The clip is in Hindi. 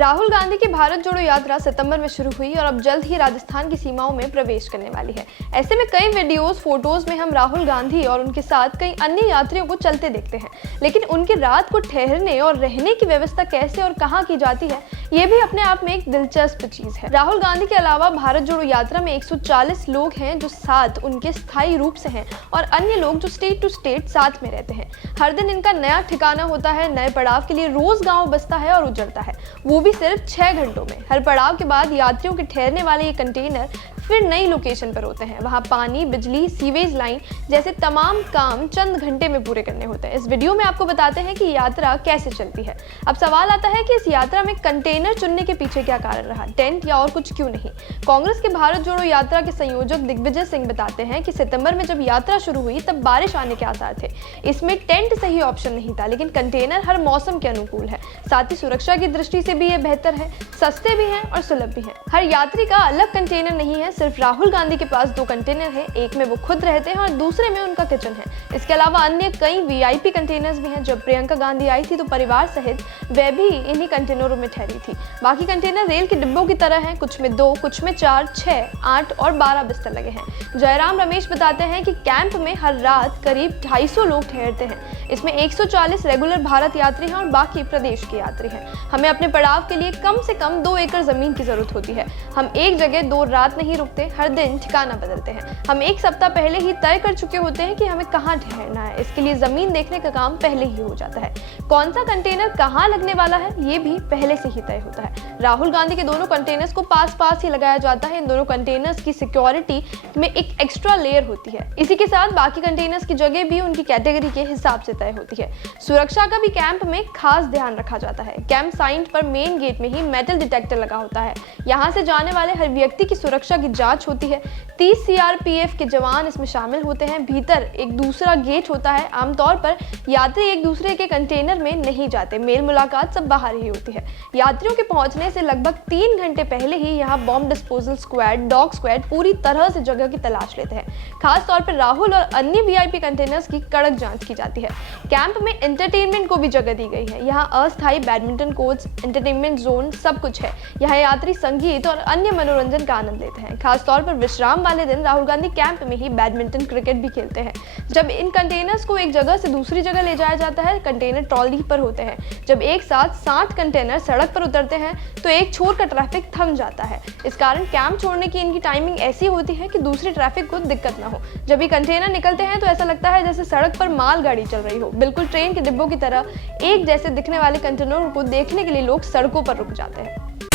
राहुल गांधी की भारत जोड़ो यात्रा सितंबर में शुरू हुई और अब जल्द ही राजस्थान की सीमाओं में प्रवेश करने वाली है। ऐसे में कई वीडियोस, फोटोज में हम राहुल गांधी और उनके साथ कई अन्य यात्रियों को चलते देखते हैं, लेकिन उनकी रात को ठहरने और रहने की व्यवस्था कैसे और कहां की जाती है, ये भी अपने आप में एक दिलचस्प चीज है। राहुल गांधी के अलावा भारत जोड़ो यात्रा में 140 लोग हैं जो साथ उनके स्थायी रूप से हैं और अन्य लोग जो स्टेट टू स्टेट साथ में रहते हैं। हर दिन इनका नया ठिकाना होता है, नए पड़ाव के लिए रोज गांव बसता है और उजड़ता है, वो भी सिर्फ 6 घंटों में। हर पड़ाव के बाद यात्रियों के ठहरने वाले ये कंटेनर फिर नई लोकेशन पर होते हैं। वहाँ पानी, बिजली, सीवेज लाइन जैसे तमाम काम चंद घंटे में पूरे करने होते हैं। इस वीडियो में आपको बताते हैं कि यात्रा कैसे चलती है। अब सवाल आता है कि इस यात्रा में कंटेनर चुनने के पीछे क्या कारण रहा, टेंट या और कुछ क्यों नहीं। कांग्रेस के भारत जोड़ो यात्रा के संयोजक दिग्विजय सिंह बताते हैं कि सितंबर में जब यात्रा शुरू हुई तब बारिश आने के आसार थे। इसमें टेंट सही ऑप्शन नहीं था, लेकिन कंटेनर हर मौसम के अनुकूल है। साथ ही सुरक्षा की दृष्टि से भी ये बेहतर है, सस्ते भी हैं और सुलभ भी हैं। हर यात्री का अलग कंटेनर नहीं है, सिर्फ राहुल गांधी के पास 2 कंटेनर हैं, एक में वो खुद रहते हैं और दूसरे में उनका किचन है। इसके अलावा अन्य कई वीआईपी कंटेनर्स भी हैं। जब प्रियंका गांधी आई थी तो परिवार सहित वह भी इन्हीं कंटेनरों में ठहरी थी। बाकी कंटेनर रेल के डिब्बों की तरह हैं, कुछ में 2, कुछ में 4, 6, 8 और 12 बिस्तर लगे हैं। जयराम रमेश बताते हैं कि कैंप में हर रात करीब 250 लोग ठहरते हैं। इसमें 140 रेगुलर भारत यात्री हैं और बाकी प्रदेश के यात्री हैं। हमें अपने पड़ाव के लिए कम से कम 2 एकड़ जमीन की जरूरत होती है। हम एक जगह 2 रात नहीं रुकते, हर दिन ठिकाना बदलते हैं। हम 1 सप्ताह पहले ही तय कर चुके होते हैं कि हमें कहाँ ठहरना है। इसके लिए जमीन देखने का काम पहले ही हो जाता है। कौन सा कंटेनर कहाँ लगने वाला है ये भी पहले से ही तय होता है। राहुल गांधी के दोनों कंटेनर्स को पास ही लगाया जाता है। इन दोनों कंटेनर्स की सिक्योरिटी में एक एक्स्ट्रा लेयर होती है। इसी के साथ बाकी कंटेनर्स की जगह भी उनकी कैटेगरी के हिसाब से तय होती है। सुरक्षा का भी कैंप में खास ध्यान रखा जाता है। कैंप साइट पर मेन गेट में ही मेटल डिटेक्टर लगा होता है। यहाँ से जाने वाले हर व्यक्ति की सुरक्षा की जांच होती है। 30 सीआरपीएफ के जवान इसमें शामिल होते हैं। भीतर एक दूसरा गेट होता है। आमतौर पर यात्री एक दूसरे के कंटेनर में नहीं जाते, मेल मुलाकात सब बाहर ही होती है। यात्रियों के पहुंचने से लगभग 3 घंटे पहले ही यहाँ bomb disposal squad, dog squad पूरी तरह से जगह की तलाश लेते हैं। खास तौर पर राहुल और अन्य वीआईपी कंटेनर्स की कड़क जांच की जाती है। कैंप में एंटरटेनमेंट को भी जगह दी गई है। यहाँ अस्थायी बैडमिंटन कोर्ट्स, एंटरटेनमेंट जोन सब कुछ है। यहाँ यात्री संगीत और अन्य मनोरंजन का आनंद लेते हैं। खास तौर पर विश्राम वाले दिन राहुल गांधी कैंप में ही बैडमिंटन, क्रिकेट भी खेलते हैं। जब इन कंटेनर्स को एक जगह से दूसरी जगह ले जाया जाता है, कंटेनर ट्रॉली पर होते हैं। जब एक साथ 60 कंटेनर सड़क पर उतरते हैं तो एक छोर का ट्रैफिक थम जाता है। इस कारण कैंप छोड़ने की इनकी टाइमिंग ऐसी होती है कि दूसरी ट्रैफिक को दिक्कत ना हो। जब ये कंटेनर निकलते हैं तो ऐसा लगता है जैसे सड़क पर मालगाड़ी चल रही हो। बिल्कुल ट्रेन के डिब्बों की तरह एक जैसे दिखने वाले कंटेनरों को देखने के लिए लोग सड़कों पर रुक जाते हैं।